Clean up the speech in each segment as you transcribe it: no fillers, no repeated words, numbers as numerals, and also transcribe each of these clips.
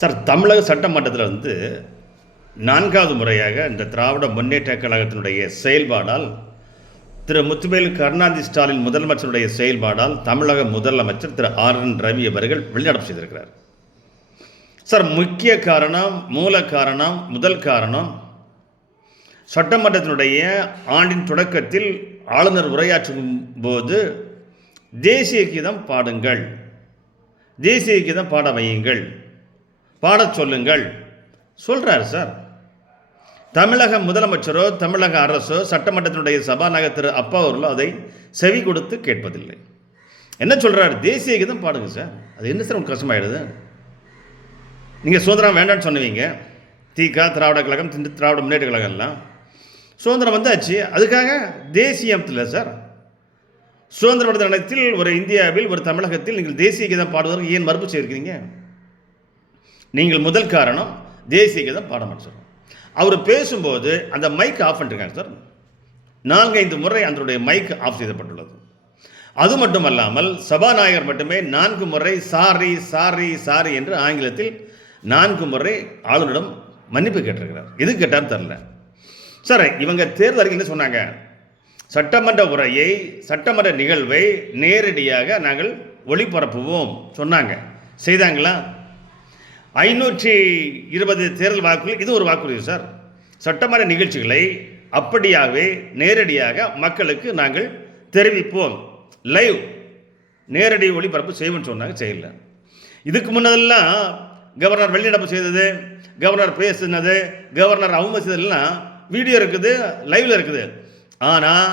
Sir, தமிழக சட்டமன்றத்தில் நான்காவது முறையாக இந்த திராவிட முன்னேற்ற கழகத்தினுடைய செயல்பாடால் திரு முத்துவேல் கருணாநிதி ஸ்டாலின் முதலமைச்சருடைய செயல்பாடால் தமிழக முதலமைச்சர் திரு ஆர்.என். ரவி அவர்கள் வெளிநடப்பு செய்திருக்கிறார். சார், முக்கிய காரணம், மூல காரணம், முதல் காரணம், சட்டமன்றத்தினுடைய ஆண்டின் தொடக்கத்தில் ஆளுநர் உரையாற்றும் போது தேசிய கீதம் பாடுங்கள், தேசிய கீதம் பாட வையுங்கள், பாடச் சொல்லுங்கள் சொல்கிறார். சார், தமிழக முதலமைச்சரோ தமிழக அரசோ சட்டமன்றத்தினுடைய சபாநாயகர் திரு அப்பா அவர்களோ அதை செவி கொடுத்து கேட்பதில்லை. என்ன சொல்கிறார்? தேசிய கீதம் பாடுங்க சார். அது என்ன சார் உங்களுக்கு கஷ்டமாயிடுது? நீங்கள் சுதந்திரம் வேண்டான்னு சொன்னீங்க. திக, திராவிட கழகம், திராவிட முன்னேற்ற கழகம்லாம் சுதந்திரம் வந்தாச்சு. அதுக்காக தேசியத்தில் சார், சுதந்திர தினத்தில் ஒரு இந்தியாவில் ஒரு தமிழகத்தில் நீங்கள் தேசிய கீதம் பாடுவதற்கு ஏன் மறுப்பு செய்திருக்கீங்க? நீங்கள் முதல் காரணம் தேசிய கீதம் பாட மாட்டோம். அவர் பேசும்போது அந்த மைக் ஆஃப் பண்ணிருக்காங்க சார். 4-5 முறை அதனுடைய மைக் ஆஃப் செய்யப்பட்டுள்ளது. அது மட்டுமல்லாமல் சபாநாயகர் மட்டுமே 4 முறை சாரி சாரி சாரி என்று ஆங்கிலத்தில் 4 முறை ஆளுநரிடம் மன்னிப்பு கேட்டிருக்கிறார். எது கேட்டான்னு தெரில சார். இவங்க தேர்தல் அறிக்கையில் சொன்னாங்க, சட்டமன்ற உரையை, சட்டமன்ற நிகழ்வை நேரடியாக நாங்கள் ஒளிபரப்புவோம் சொன்னாங்க. செய்தாங்களா? 520 தேர்தல் வாக்குறுதி இது ஒரு வாக்குறுதி சார். சட்டமன்ற நிகழ்ச்சிகளை அப்படியாகவே நேரடியாக மக்களுக்கு நாங்கள் தெரிவிப்போம், லைவ் நேரடி ஒளிபரப்பு செய்வோம்னு சொன்னாங்க. செய்யல. இதுக்கு முன்னதெல்லாம் கவர்னர் வெளிநடப்பு செய்தது, கவர்னர் பேசுனது, கவர்னர் அவமதித்ததெல்லாம் வீடியோ இருக்குது, லைவில் இருக்குது. ஆனால்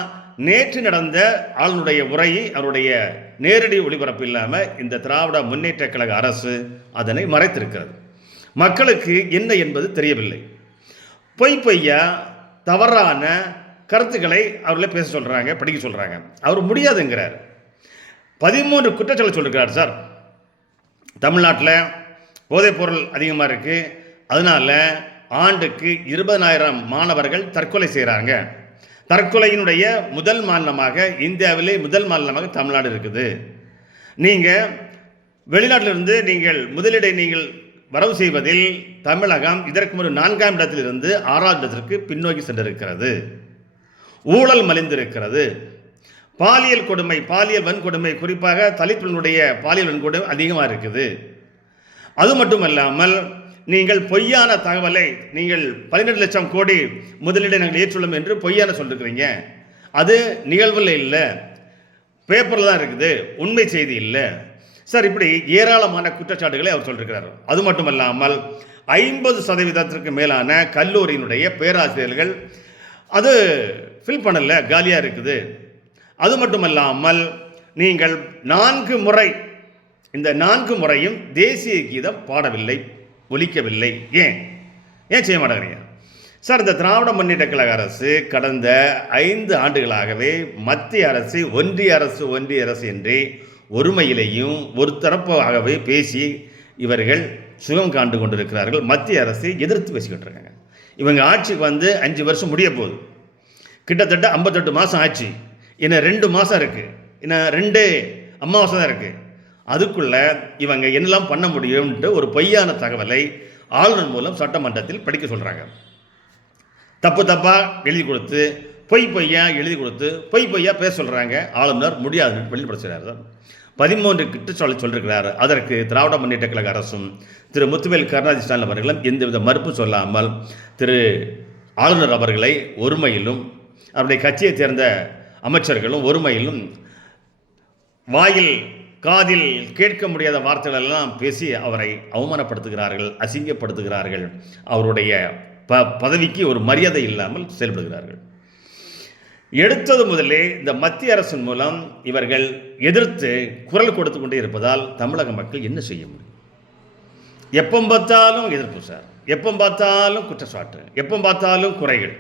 நேற்று நடந்த ஆளுநருடைய உரையை அவருடைய நேரடி ஒளிபரப்பு இல்லாமல் இந்த திராவிட முன்னேற்ற கழக அரசு அதனை மறைத்திருக்கிறது. மக்களுக்கு என்ன என்பது தெரியவில்லை. பொய்யா தவறான கருத்துக்களை அவர்களே பேச சொல்கிறாங்க, படிக்க சொல்கிறாங்க. அவர் முடியாதுங்கிறார். 13 குற்றச்சாட்டு சொல்லியிருக்கிறார் சார். தமிழ்நாட்டில் போதைப்பொருள் அதிகமாக இருக்குது, அதனால் ஆண்டுக்கு 20,000 மாணவர்கள் தற்கொலை செய்கிறாங்க. தற்கொலையினுடைய முதல் மாநிலமாக, இந்தியாவிலே முதல் மாநிலமாக தமிழ்நாடு இருக்குது. நீங்கள் வெளிநாட்டிலிருந்து நீங்கள் முதலீடை நீங்கள் வரவு செய்வதில் தமிழகம் இதற்கு ஒரு 4ஆம் இடத்திலிருந்து 6ஆவது இடத்திற்கு பின்னோக்கி சென்றிருக்கிறது. ஊழல் மலிந்திருக்கிறது. பாலியல் கொடுமை, பாலியல் வன்கொடுமை, குறிப்பாக தலித்துடைய பாலியல் வன்கொடுமை அதிகமாக இருக்குது. அது மட்டுமல்லாமல் நீங்கள் பொய்யான தகவலை, நீங்கள் 12 லட்சம் கோடி முதலீடை நாங்கள் ஏற்றுள்ளோம் என்று பொய்யான சொல்லிருக்கிறீங்க. அது நிகழ்வில் இல்லை, பேப்பரில் தான் இருக்குது, உண்மை செய்தி இல்லை சார். இப்படி ஏராளமான குற்றச்சாட்டுகளை அவர் சொல்லியிருக்கிறார். அது மட்டுமல்லாமல் 50% மேலான கல்லூரியினுடைய பேராசிரியர்கள் அது ஃபில் பண்ணல, காலியாக இருக்குது. அது மட்டுமல்லாமல் நீங்கள் 4 முறை, இந்த 4 முறையும் தேசிய கீதம் பாடவில்லை, ஒலிக்கவில்லை. ஏன் செய்ய மாட்டேங்கிறீங்க சார்? இந்த திராவிட முன்னேற்ற கழக அரசு கடந்த 5 ஆண்டுகளாகவே மத்திய அரசு, ஒன்றிய அரசு என்று ஒருமையிலையும் ஒரு தரப்பாகவே பேசி இவர்கள் சுகம் காண்டு கொண்டிருக்கிறார்கள். மத்திய அரசை எதிர்த்து பேசிக்கிட்டு இருக்காங்க. இவங்க ஆட்சிக்கு 5 வருஷம் முடிய போகுது. கிட்டத்தட்ட 58 மாதம் ஆச்சு. இன்னும் 2 மாதம் இருக்குது, இன்னும் 2 அமாவாசை தான் இருக்குது. அதுக்குள்ளே இவங்க என்னெல்லாம் பண்ண முடியும்ன்ட்டு ஒரு பொய்யான தகவலை ஆளுநர் மூலம் சட்டமன்றத்தில் படிக்க சொல்கிறாங்க. தப்பாக எழுதி கொடுத்து, பொய்யா எழுதி கொடுத்து, பொய்யா பேச சொல்கிறாங்க. ஆளுநர் முடியாதுன்னு வெளிப்படுத்துகிறார். 13 குற்றச்சாட்டு சொல்லியிருக்கிறார். அதற்கு திராவிட முன்னேற்ற கழக அரசும் திரு முத்துவேல் கருணாநிதி ஸ்டாலின் அவர்களும் எந்தவித மறுப்பு சொல்லாமல் திரு ஆளுநர் அவர்களை ஒருமையிலும், அவருடைய கட்சியைச் சேர்ந்த அமைச்சர்களும் ஒருமையிலும் வாயில் காதில் கேட்க முடியாத வார்த்தைகள் எல்லாம் பேசி அவரை அவமானப்படுத்துகிறார்கள், அசிங்கப்படுத்துகிறார்கள். அவருடைய பதவிக்கு ஒரு மரியாதை இல்லாமல் செயல்படுகிறார்கள். எடுத்தது முதலே இந்த மத்திய அரசின் மூலம் இவர்கள் எதிர்த்து குரல் கொடுத்து கொண்டே இருப்பதால் தமிழக மக்கள் என்ன செய்ய முடியும்? எப்போ பார்த்தாலும் எதிர்ப்பு சார், எப்போ பார்த்தாலும் குற்றச்சாட்டு, எப்போ பார்த்தாலும் குறைகள்.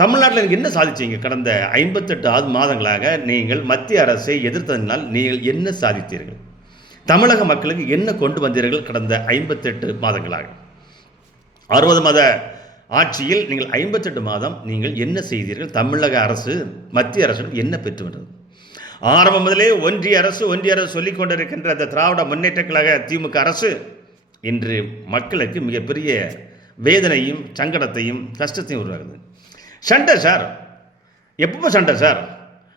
தமிழ்நாட்டில் நீங்கள் என்ன சாதிச்சீங்க? கடந்த 58 மாதங்களாக நீங்கள் மத்திய அரசை எதிர்த்ததினால் நீங்கள் என்ன சாதித்தீர்கள்? தமிழக மக்களுக்கு என்ன கொண்டு வந்தீர்கள்? கடந்த 58 மாதங்களாக 60 மாத ஆட்சியில் நீங்கள் 58 மாதம் நீங்கள் என்ன செய்தீர்கள்? தமிழக அரசு மத்திய அரசு என்ன பெற்று வந்தது? ஆரம்பம் முதலே ஒன்றிய அரசு சொல்லிக் கொண்டிருக்கின்ற அந்த திராவிட முன்னேற்ற கழக திமுக அரசு இன்று மக்களுக்கு மிகப்பெரிய வேதனையும் சங்கடத்தையும் கஷ்டத்தையும் உருவாகுது. சண்டை சார், எப்பவுமே சண்டை சார்.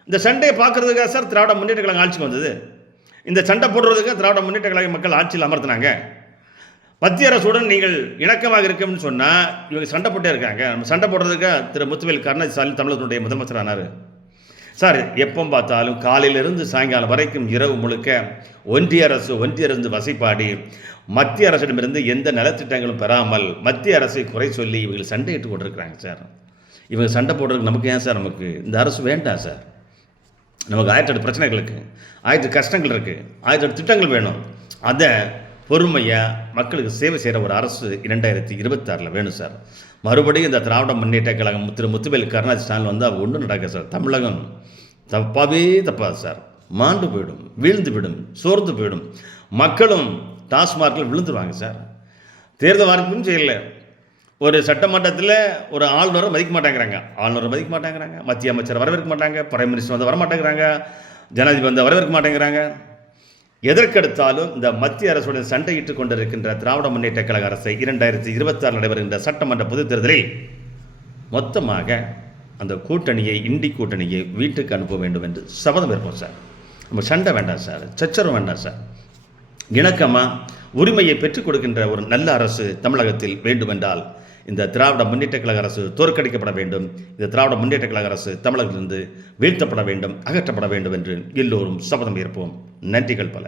இந்த சண்டையை பார்க்கறதுக்காக சார் திராவிட முன்னேற்ற கழகம் ஆட்சிக்கு வந்தது. இந்த சண்டை போடுறதுக்கு திராவிட முன்னேற்ற கழக மக்கள் ஆட்சியில் அமர்த்தினாங்க. மத்திய அரசுடன் நீங்கள் இணக்கமாக இருக்கும்னு சொன்னால் இவங்க சண்டை போட்டே இருக்காங்க. நம்ம சண்டை போடுறதுக்கு திரு முத்துவேல் கருணாநிதி தமிழகத்தினுடைய முதலமைச்சர் ஆனார். சார் எப்போ பார்த்தாலும் காலையிலிருந்து சாயங்காலம் வரைக்கும் இரவு முழுக்க ஒன்றிய அரசு வசைப்பாடி மத்திய அரசிடமிருந்து எந்த நலத்திட்டங்களும் பெறாமல் மத்திய அரசை குறை சொல்லி இவங்க சண்டையிட்டு கொண்டிருக்கிறாங்க சார். இவங்க சண்டை போடுறதுக்கு நமக்கு ஏன் சார்? நமக்கு இந்த அரசு வேண்டாம் சார். நமக்கு 1008 பிரச்சனைகள் இருக்குது, 1008 கஷ்டங்கள் இருக்குது, 1008 திட்டங்கள் வேணும். அதை பொறுமையாக மக்களுக்கு சேவை செய்கிற ஒரு அரசு 2026 வேணும் சார். மறுபடியும் இந்த திராவிட முன்னேற்ற கழகம் திரு முத்துவேல் கருணாநிதி ஸ்டாலின் வந்தால் ஒன்றும் நடக்காது சார். தமிழகம் தப்பாது சார். மாண்டு போயிடும், வீழ்ந்து விடும், சோர்ந்து போயிடும். மக்களும் டாஸ்மார்க்கில் விழுந்துருவாங்க சார். தேர்தல் வாய்ப்பும் செய்யலை. ஒரு சட்டமன்றத்தில் ஒரு ஆளுநரை மதிக்க மாட்டேங்கிறாங்க, மத்திய அமைச்சர் வரவேற்க மாட்டாங்க, பிரைம் மினிஸ்டர் வந்து வரமாட்டேங்கிறாங்க, ஜனாதிபதி வந்து வரவேற்க மாட்டேங்கிறாங்க. எதற்கெடுத்தாலும் இந்த மத்திய அரசுடன் சண்டையிட்டுக் கொண்டிருக்கின்ற திராவிட முன்னேற்ற கழக அரசை 2026 நடைபெறுகின்ற சட்டமன்ற பொதுத் தேர்தலில் மொத்தமாக அந்த கூட்டணியை, இண்டி கூட்டணியை வீட்டுக்கு அனுப்ப வேண்டும் என்று சபதம் இருப்போம் சார். நம்ம சண்டை வேண்டாம் சார், சச்சரவு வேண்டாம் சார். இணக்கமாக உரிமையை பெற்றுக் கொடுக்கின்ற ஒரு நல்ல அரசு தமிழகத்தில் வேண்டுமென்றால் இந்த திராவிட முன்னேற்ற கழக அரசு தோற்கடிக்கப்பட வேண்டும். இந்த திராவிட முன்னேற்ற கழக அரசு தமிழகத்திலிருந்து வீழ்த்தப்பட வேண்டும், அகற்றப்பட வேண்டும் என்று எல்லோரும் சபதம் ஏற்போம். நன்றிகள் பல.